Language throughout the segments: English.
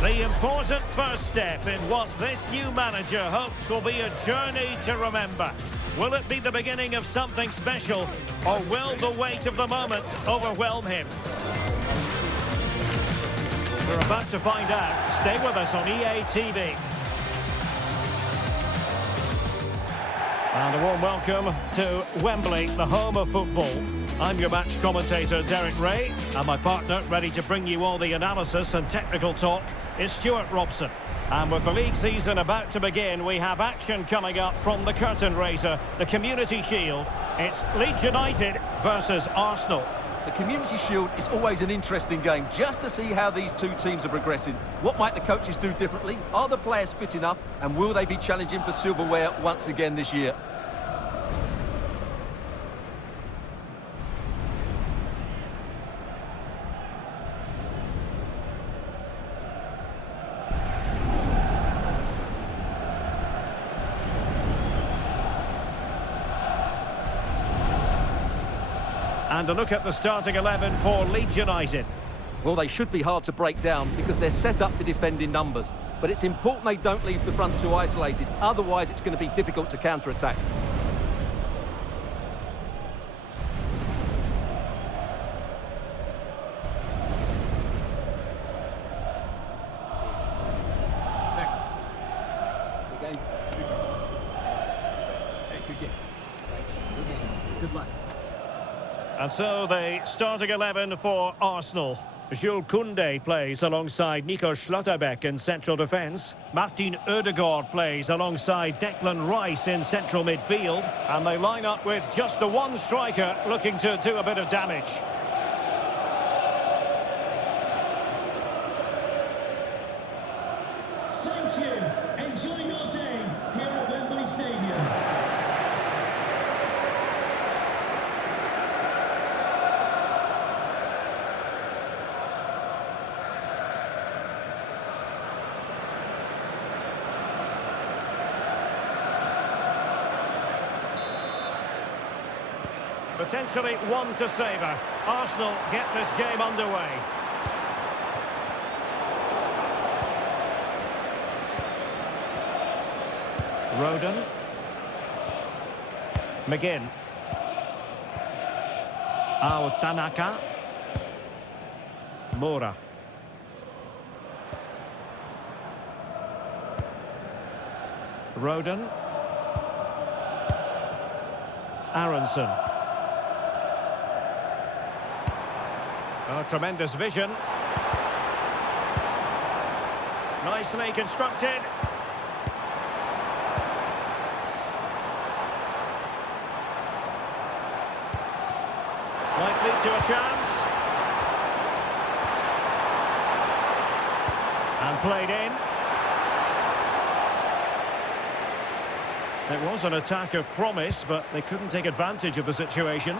The important first step in what this new manager hopes will be a journey to remember. Will it be the beginning of something special, or will the weight of the moment overwhelm him? We're about to find out. Stay with us on EA TV. And a warm welcome to Wembley, the home of football. I'm your match commentator, Derek Ray, and my partner, ready to bring you all the analysis and technical talk, is Stuart Robson. And with the league season about to begin, we have action coming up from the curtain raiser, the Community Shield. It's Leeds United versus Arsenal. The Community Shield is always an interesting game, just to see how these two teams are progressing. What might the coaches do differently? Are the players fit enough? And will they be challenging for silverware once again this year? And a look at the starting 11 for Leeds United. Well, they should be hard to break down because they're set up to defend in numbers. But it's important they don't leave the front too isolated. Otherwise, it's going to be difficult to counter-attack. And so the starting 11 for Arsenal. Jules Koundé plays alongside Nico Schlotterbeck in central defence. Martin Ødegaard plays alongside Declan Rice in central midfield. And they line up with just the one striker looking to do a bit of damage. Thank you. Enjoy your day here at Wembley Stadium. Potentially one to savour. Arsenal get this game underway. Rodon. McGinn. Tanaka. Mora. Rodon. Aronson. Oh, tremendous vision. Nicely constructed. Might lead to a chance. And played in. It was an attack of promise, but they couldn't take advantage of the situation.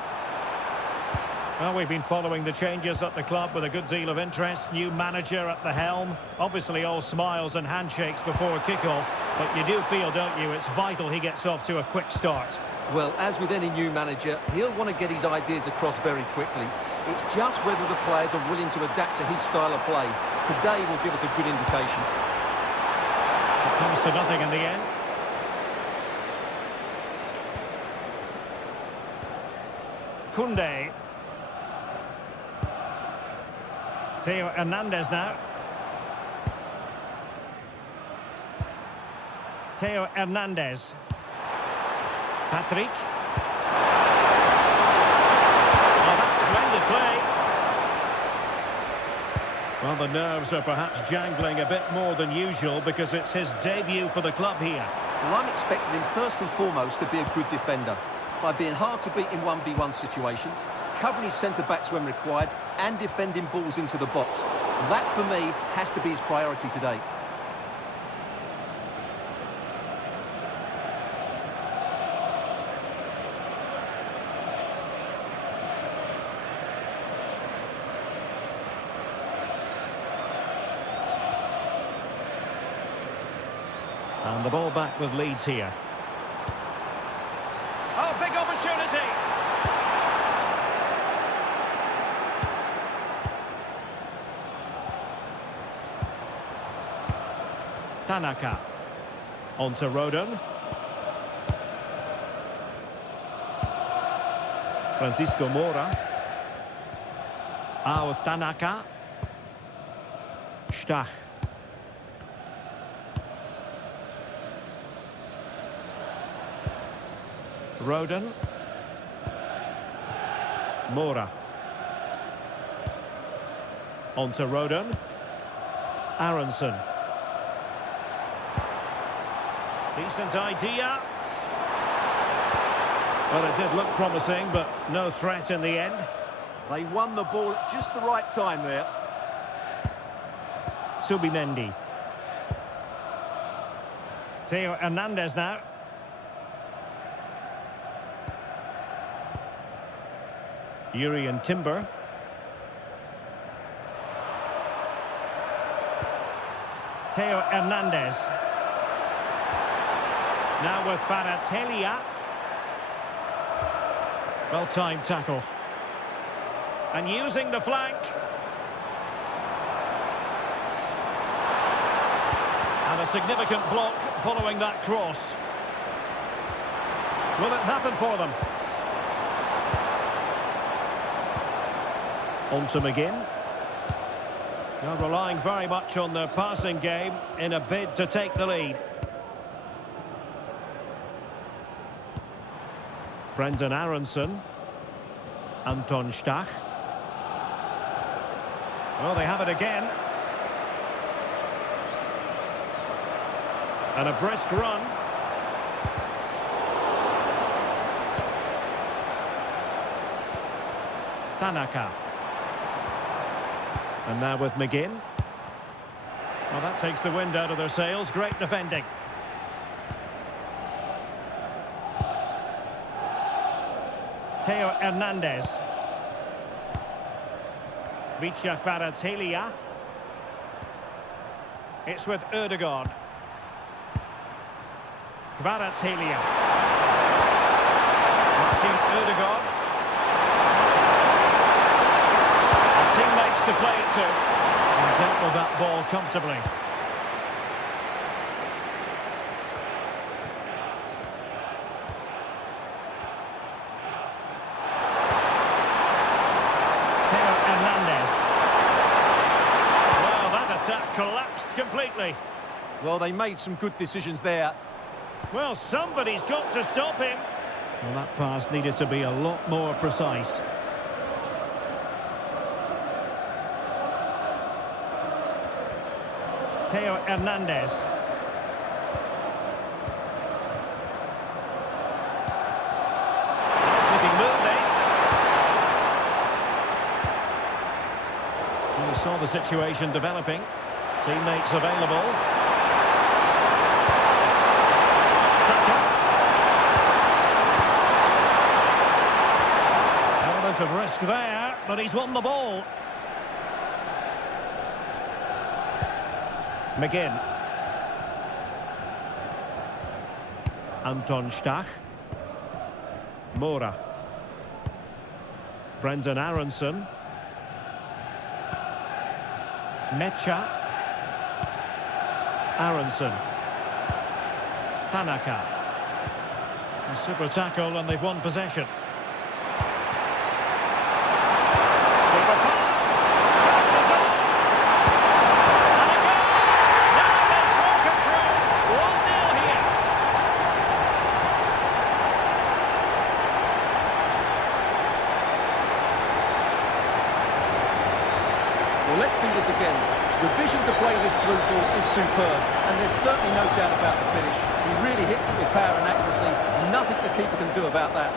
Well, we've been following the changes at the club with a good deal of interest. New manager at the helm. Obviously all smiles and handshakes before kick-off. But you do feel, don't you, it's vital he gets off to a quick start. Well, as with any new manager, he'll want to get his ideas across very quickly. It's just whether the players are willing to adapt to his style of play. Today will give us a good indication. It comes to nothing in the end. Koundé. Theo Hernandez now. Theo Hernandez. Patrick. Oh, that's splendid play. Well, the nerves are perhaps jangling a bit more than usual because it's his debut for the club here. Well, I'm expecting him first and foremost to be a good defender by being hard to beat in 1v1 situations, covering his centre-backs when required, and defending balls into the box. That, for me, has to be his priority today. And the ball back with Leeds here. Oh, big opportunity! Tanaka. On to Rodon. Francisco Mora. Tanaka. Stach. Rodon. Mora. On to Rodon. Aronson. Decent idea. Well, it did look promising, but no threat in the end. They won the ball at just the right time there. Subimendi. Theo Hernandez now. Urian Timber. Theo Hernandez. Now with Kvaratskhelia. Well-timed tackle. And using the flank. And a significant block following that cross. Will it happen for them? On to McGinn. They're relying very much on their passing game in a bid to take the lead. Brendan Aronson. Anton Stach. Well, they have it again. And a brisk run. Tanaka. And now with McGinn. Well, that takes the wind out of their sails. Great defending. Theo Hernandez. Vicha Kvaratskhelia. It's with Ødegaard. Kvaratskhelia. Martin Ødegaard. Teammates to play it to. And dealt with that ball comfortably. Theo Hernandez. Well, that attack collapsed completely. Well, they made some good decisions there. Well, somebody's got to stop him. Well, that pass needed to be a lot more precise. Theo Hernandez. Nice looking move, this. We saw the situation developing. Teammates available. Saka. Element of risk there, but he's won the ball. McGinn. Anton Stach. Mora. Brendan Aronson. Mecha. Aronson. Tanaka. A super tackle and they've won possession. Super pass. Chances up. And a goal. Now they've broken through. 1-0 here. Well, let's see this again. The vision to play this through ball is superb, and there's certainly no doubt about the finish. He really hits it with power and accuracy. Nothing the keeper can do about that.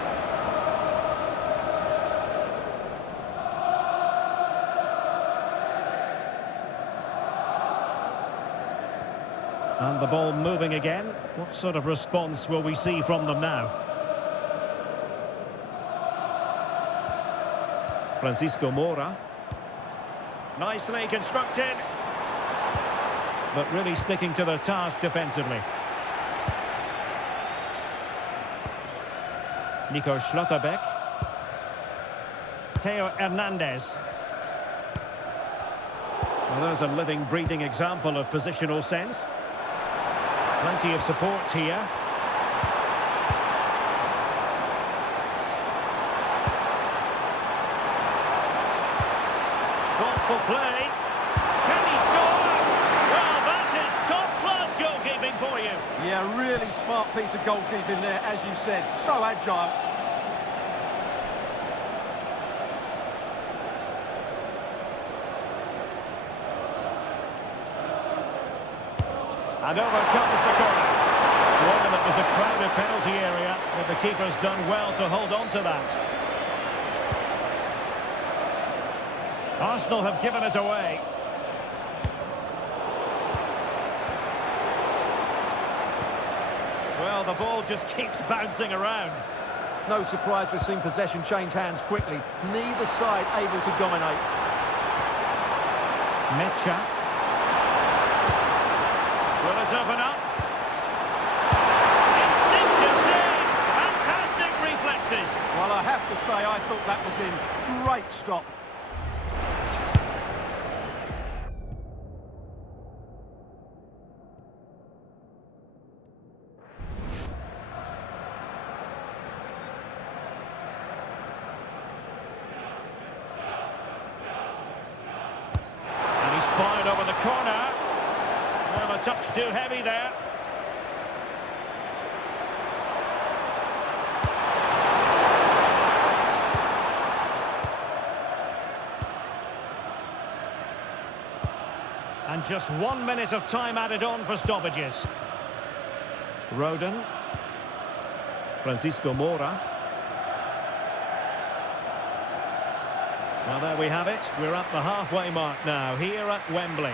And the ball moving again. What sort of response will we see from them now? Francisco Mora. Nicely constructed. But really sticking to their task defensively. Nico Schlotterbeck. Theo Hernandez. Well, there's a living, breathing example of positional sense. Plenty of support here. Thoughtful play. Can he score? Well, that is top-class goalkeeping for you. Yeah, really smart piece of goalkeeping there, as you said. So agile. And over comes the corner. One that was a crowded penalty area, but the keeper's done well to hold on to that. Arsenal have given it away. Well, the ball just keeps bouncing around. No surprise we've seen possession change hands quickly. Neither side able to dominate. Mecha. Will it open up? Instinctive save! Fantastic reflexes! Well, I have to say, I thought that was in. Great stop. And he's fired over the corner. Well, a touch too heavy there. And just 1 minute of time added on for stoppages. Rodon. Francisco Mora. Well, there we have it. We're at the halfway mark now, here at Wembley.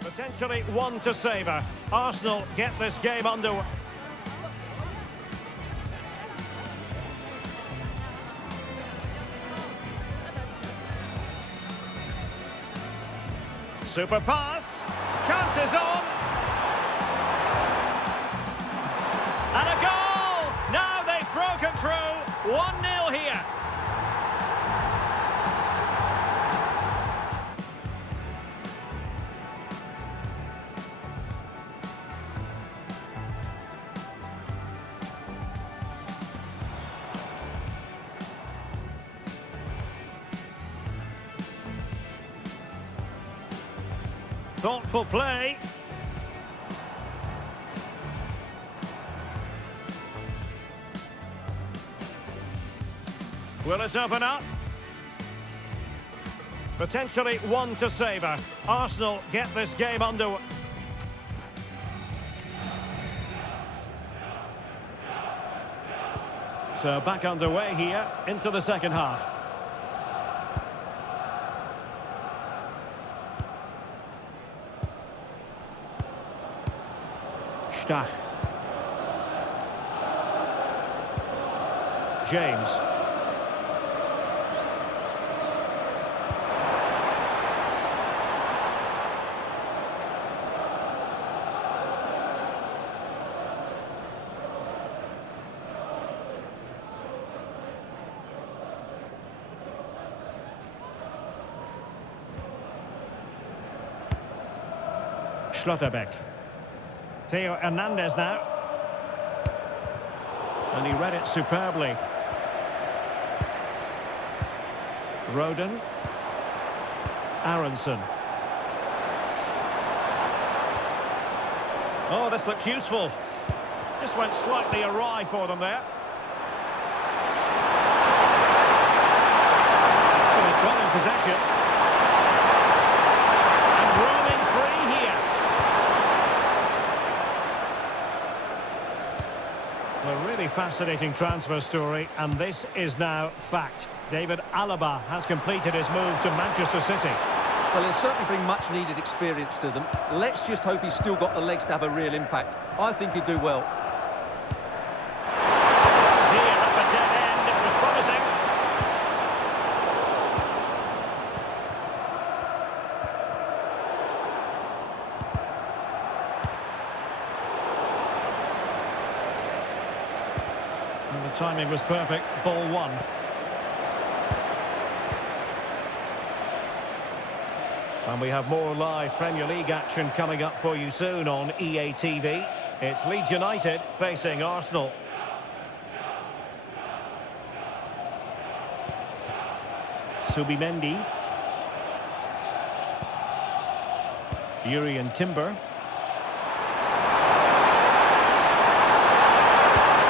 Potentially one to savour. Arsenal get this game underway. Super pass. Chances on. And a goal! Now they've broken through. 1-0 here. Thoughtful play. Will it open up? Potentially one to savour. Arsenal get this game underway. So back underway here into the second half. Stach. James. Schlotterbeck. Theo Hernandez now. And he read it superbly. Rodon. Aronson. Oh, this looks useful. Just went slightly awry for them there. So they've got in possession. And roaming free here. A really fascinating transfer story, and this is now fact. David Alaba has completed his move to Manchester City. Well, he'll certainly bring much needed experience to them. Let's just hope he's still got the legs to have a real impact. I think he'd do well. Dear, up a dead end. It was promising. And the timing was perfect. Ball one. And we have more live Premier League action coming up for you soon on EA TV. It's Leeds United facing Arsenal. Subimendi. Urian Timber.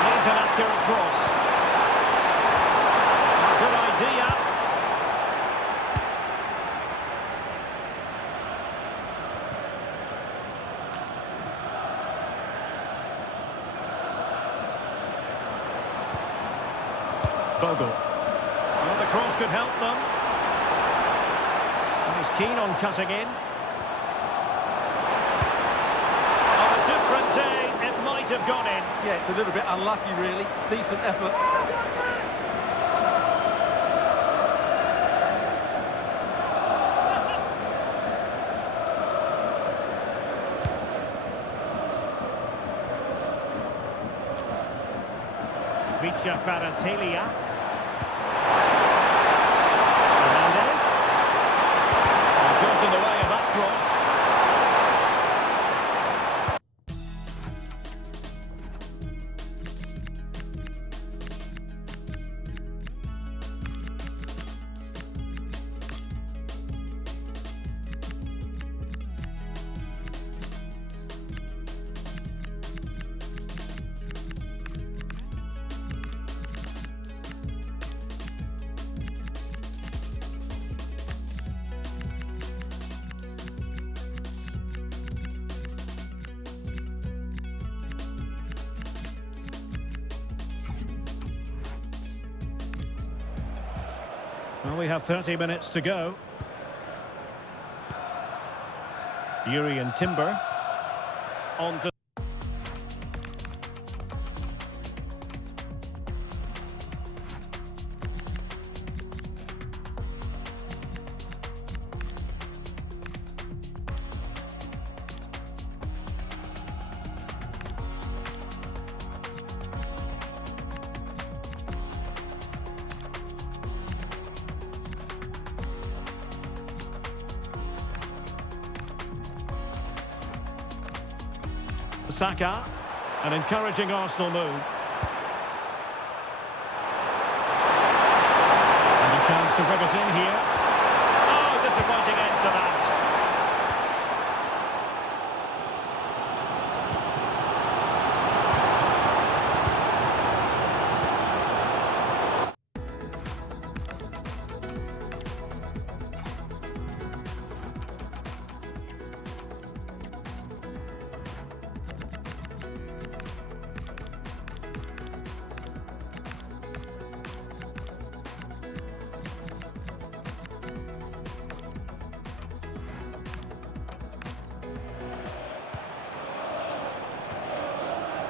Needs an accurate cross. Good idea. Bogle. Well, the cross could help them. And he's keen on cutting in. On a different day, it might have gone in. Yeah, it's a little bit unlucky, really. Decent effort. Vicha Kvaratskhelia. Goes in the way of that cross. Well, we have 30 minutes to go. Urian Timber. On to... Saka, an encouraging Arsenal move. And a chance to rip it in here. Oh, disappointing end to that.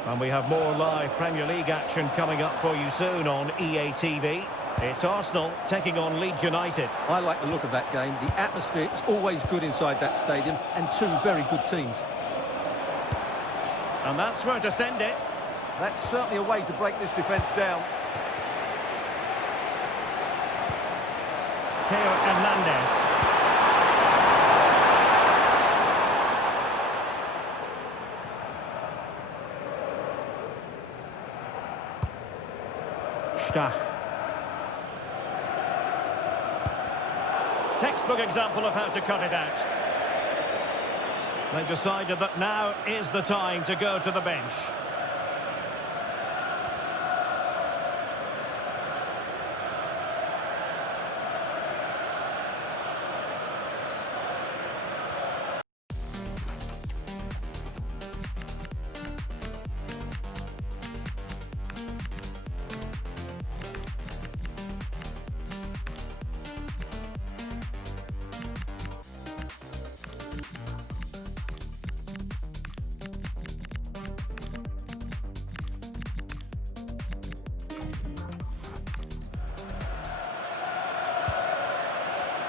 And we have more live Premier League action coming up for you soon on EA TV. It's Arsenal taking on Leeds United. I like the look of that game. The atmosphere is always good inside that stadium, and two very good teams. And that's where to send it. That's certainly a way to break this defence down. Theo Hernandez. Stach. Textbook example of how to cut it out. They've decided that now is the time to go to the bench.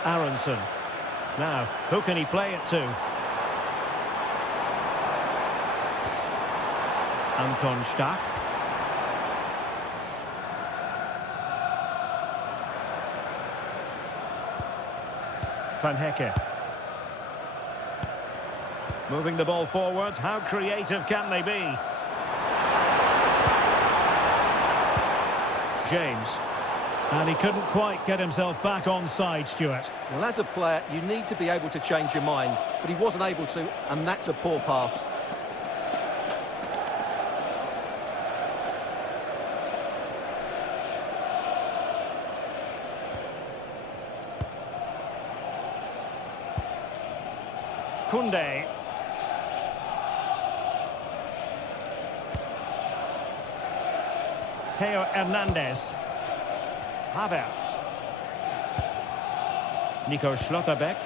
Aronson. Now, who can he play it to? Anton Stach. Van Hecke. Moving the ball forward. How creative can they be? James. And he couldn't quite get himself back on side, Stuart. Well, as a player, you need to be able to change your mind, but he wasn't able to, and that's a poor pass. Koundé. Theo Hernandez. Havertz. Nico Schlotterbeck.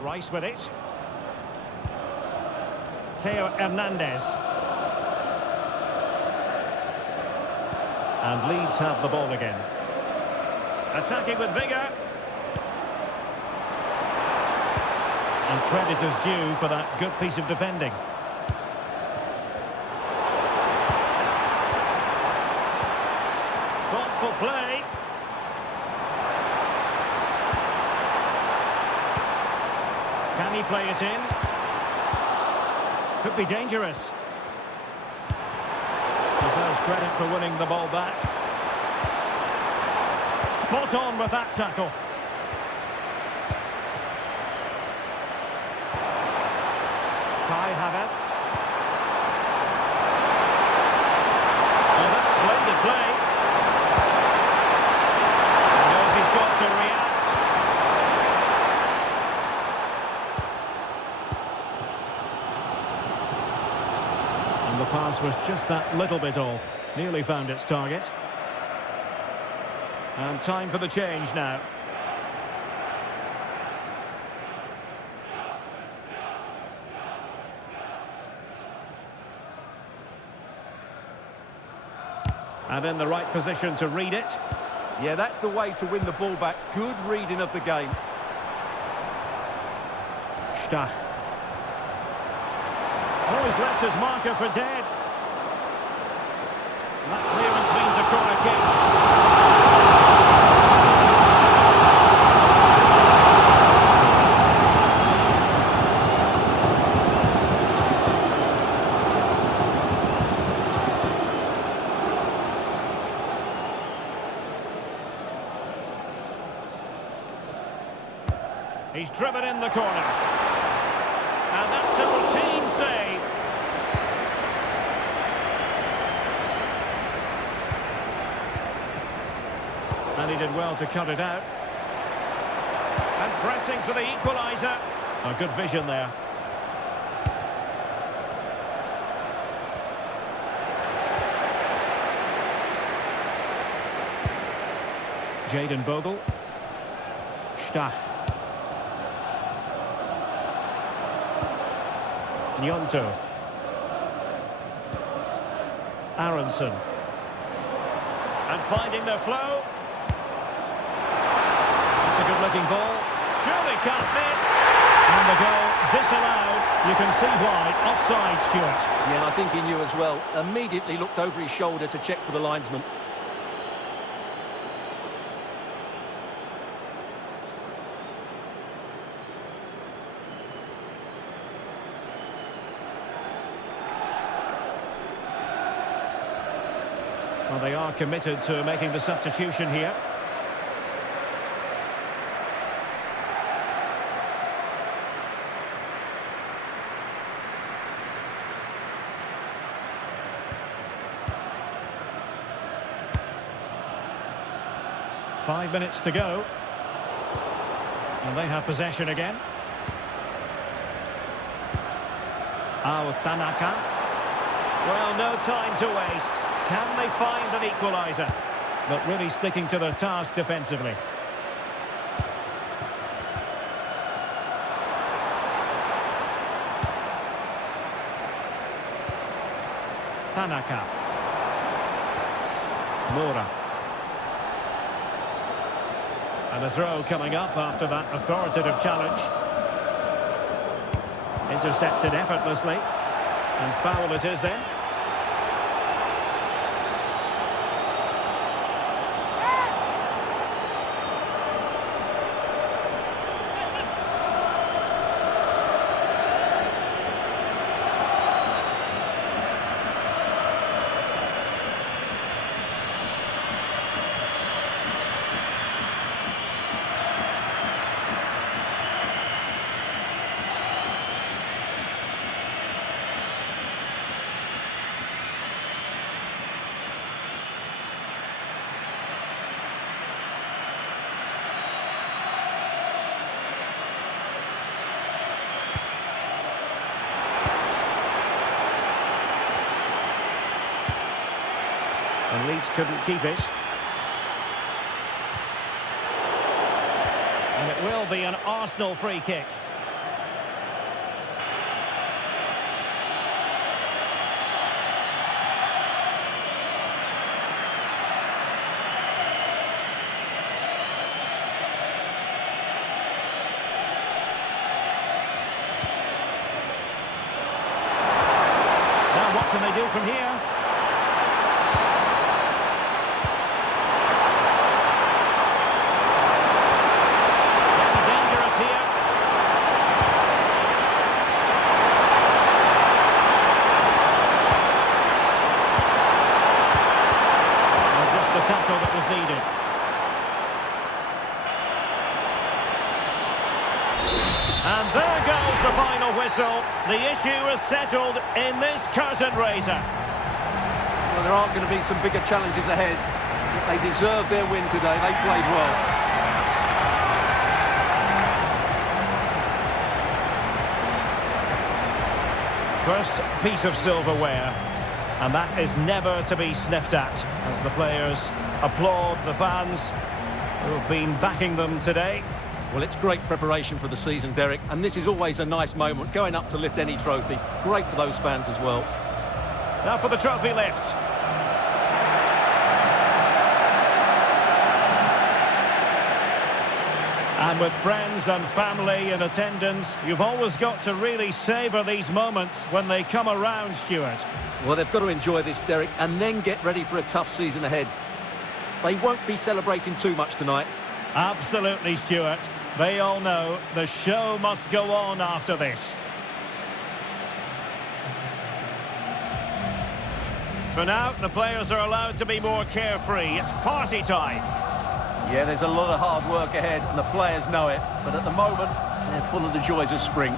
Rice with it. Theo Hernandez. And Leeds have the ball again. Attacking with vigour. And credit is due for that good piece of defending. Thoughtful play. Can he play it in? Could be dangerous. Deserves credit for winning the ball back. Spot on with that tackle. Kai Havertz. Oh, that's splendid play. He knows he's got to react. And the pass was just that little bit off. Nearly found its target. And time for the change now. And in the right position to read it. Yeah, that's the way to win the ball back. Good reading of the game. Stach. Oh, he's left his marker for dead. That clearance means a corner kick. He's driven in the corner. And that's a routine save. And he did well to cut it out. And pressing for the equaliser. A good vision there. Jayden Bogle. Stach. Gnonto. Aronson. And finding the flow. That's a good-looking ball. Surely can't miss. And the goal disallowed. You can see why. Offside, Stuart. Yeah, and I think he knew as well. Immediately looked over his shoulder to check for the linesman. Well, they are committed to making the substitution here. Five minutes to go. And they have possession again. Tanaka. Well, no time to waste. Can they find an equaliser? But really sticking to their task defensively. Tanaka. Mora. And a throw coming up after that authoritative challenge. Intercepted effortlessly. And foul it is then. And Leeds couldn't keep it. And it will be an Arsenal free kick. Now what can they do from here? Tackle that was needed. And there goes the final whistle. The issue is settled in this curtain raiser. Well, there aren't going to be some bigger challenges ahead. They deserve their win today. They played well. First piece of silverware. And that is never to be sniffed at as the players applaud the fans who have been backing them today. Well, it's great preparation for the season, Derek, and this is always a nice moment, going up to lift any trophy. Great for those fans as well. Now for the trophy lift. And with friends and family in attendance, you've always got to really savour these moments when they come around, Stuart. Well, they've got to enjoy this, Derek, and then get ready for a tough season ahead. They won't be celebrating too much tonight. Absolutely, Stuart. They all know the show must go on after this. For now, the players are allowed to be more carefree. It's party time. Yeah, there's a lot of hard work ahead, and the players know it. But at the moment, they're full of the joys of spring.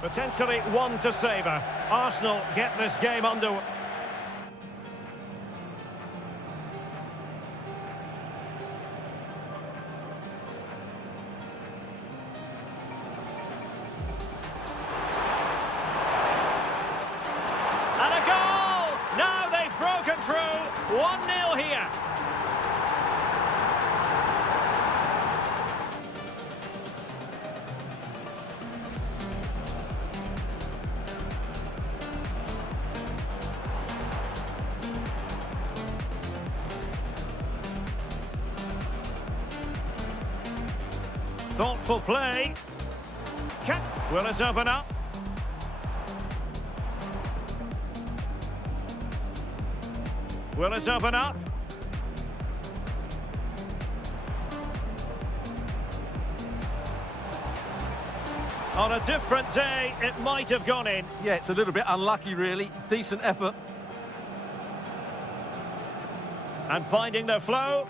Potentially one to savour. Arsenal get this game under... And a goal! Now they've broken through. 1-0 here. Thoughtful play. Will it open up? Will it open up? On a different day, it might have gone in. Yeah, it's a little bit unlucky, really. Decent effort. And finding their flow.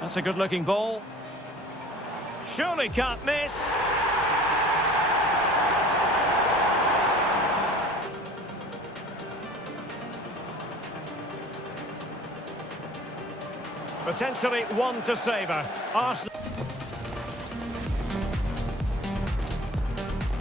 That's a good-looking ball. Surely can't miss. Potentially one to savour. Arsenal.